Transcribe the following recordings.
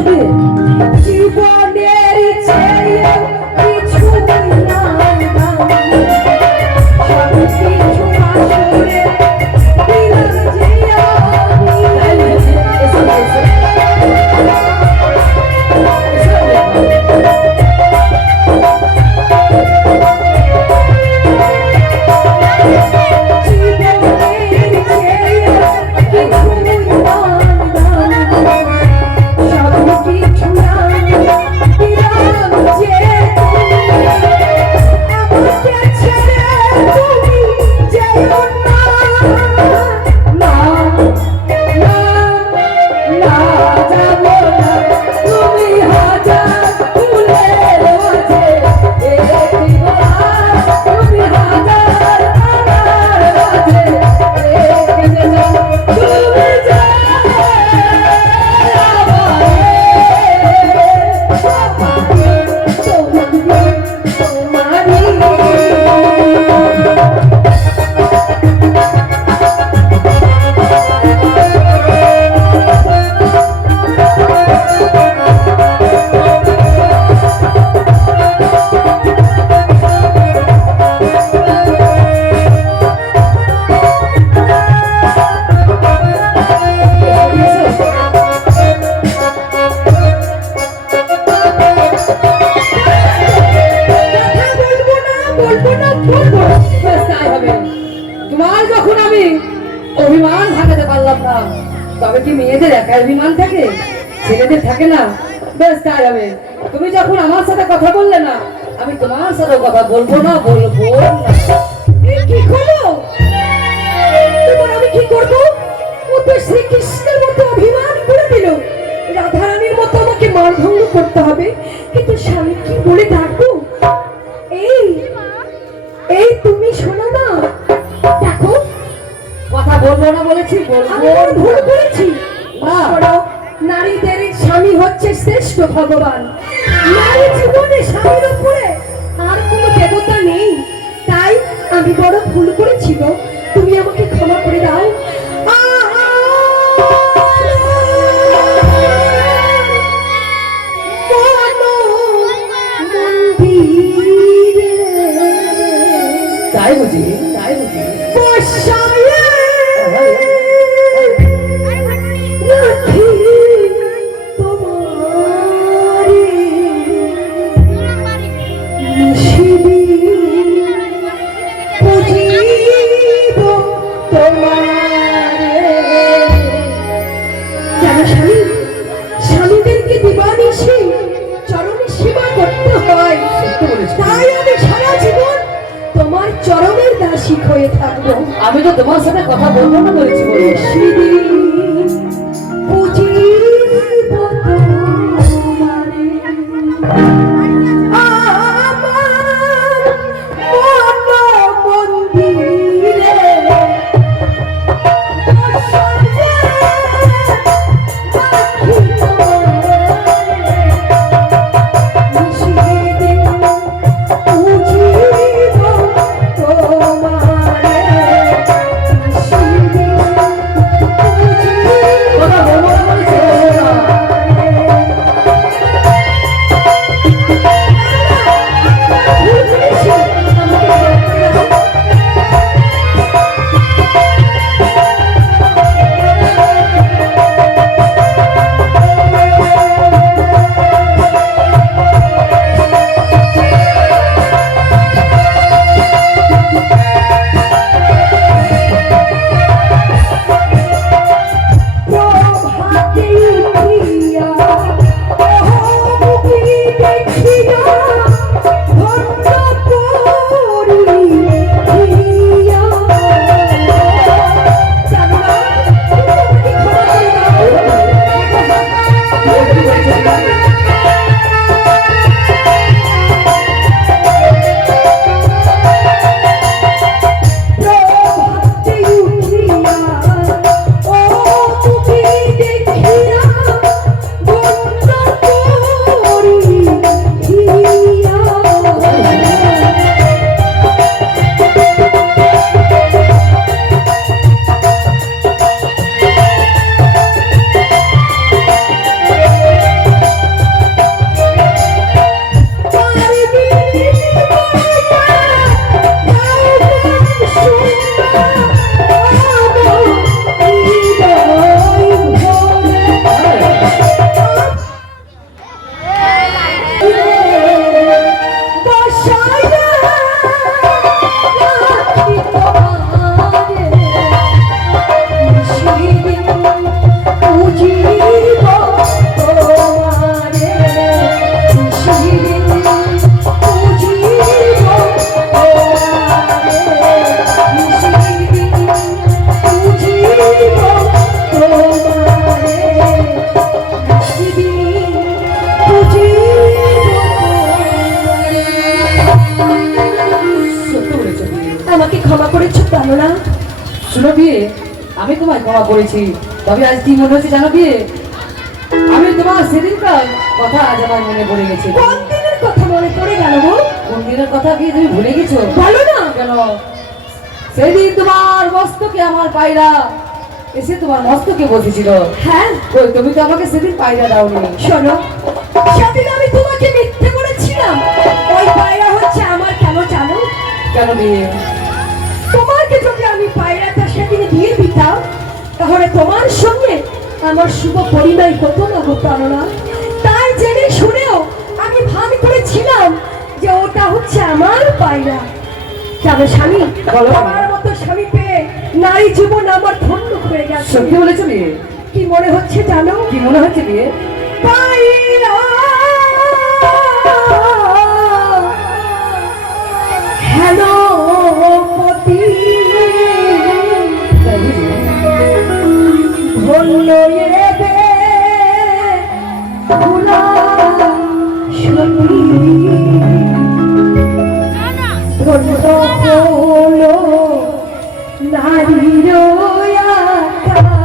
শুধু জীবনের চেয়ে কিছু না সব কিছু আসলে দিলাম যে অভিমান ভাঙাতে পারলাম না, তবে কি মেয়েদের একা অভিমান থাকে, ছেলেদের থাকে না? বেশ তাই হবে। তুমি যখন আমার সাথে কথা বললে না, আমি তোমার সাথে কথা বলবো না, বলবো না। কি করবো তোমার? আমি কি করবো? ও তো শ্রীকৃষ্ণের মতো অভিমান করে দিল, রাধারানীর মতো আমাকে মারভঙ্গ করতে হবে। কিন্তু স্বামী কি বলে ডাকবো? এই এই তুমি শোনো না, দেখো কথা বলবো না বলেছি, বলবো। ভুল করেছি না, নারীদের স্বামী হচ্ছে শ্রেষ্ঠ ভগবান। নারী জীবনে স্বামীর উপরে আর কোনো দেবতা নেই, তাই আমি বড় ভুল করেছি গো, তুমি আমাকে ক্ষমা করে দাও। তাই বুঝি, তাই বুঝি। স্বামীদেরকে দিবানিশি চরণে সেবা করতে হয়, তাই আমি সারা জীবন তোমার চরণের দাসী হয়ে থাকবো। আমি তো তোমার সাথে কথা বলবো না বলেছি, ক্ষমা করেছো প্রাণনা? শুনো বিয়ে, আমি তোমায় ক্ষমা করেছি, তবে আজ কি মনে হচ্ছে জানো বিয়ে, আমি তোমার সেদিনকার কথা আজ আমার মনে পড়ে গেছে। কোন দিনের কথা মনে পড়ে গেল গো? কোন দিনের কথা কি তুমি ভুলে গেছো? বলো না। কেন, সেদিন তোমার মস্তকে আমার পায়রা এসে তোমার মস্তকে বসেছিল। হ্যাঁ, কই, তুমি তো আমাকে সেদিন পায়রা দাওনি। শোনো, সেদিন আমি তোমাকে মিথ্যে বলেছিলাম। ওই পায়রা হচ্ছে আমার, কেন জানো? কেন বিয়ে? তোমাকে যদি আমি পায়রাটা সেদিন দিয়ে দিতাম, তাহলে তোমার সঙ্গে আমার শুভ পরিণয় হতো না গো প্রাণনা। তাই জেনে শুনেও আমি ভান করেছিলাম যে ওটা হচ্ছে আমার পায়রা। জানো স্বামী, বলো। আমার মতো স্বামী পেয়ে নারী জীবন আমার ধন্য হয়ে গেছে। সত্যি বলেছো বিয়ে? কি মনে হচ্ছে জানো? কি মনে হচ্ছে বিয়ে? পায়রা হ্যালো পতি ধন্য এবে ভোলা সতী ধন্য হলো নারীর আকালো।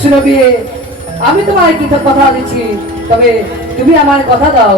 শুনো বিয়ে, আমি তোমায় কি কথা দিচ্ছি, তবে তুমি আমার কথা দাও।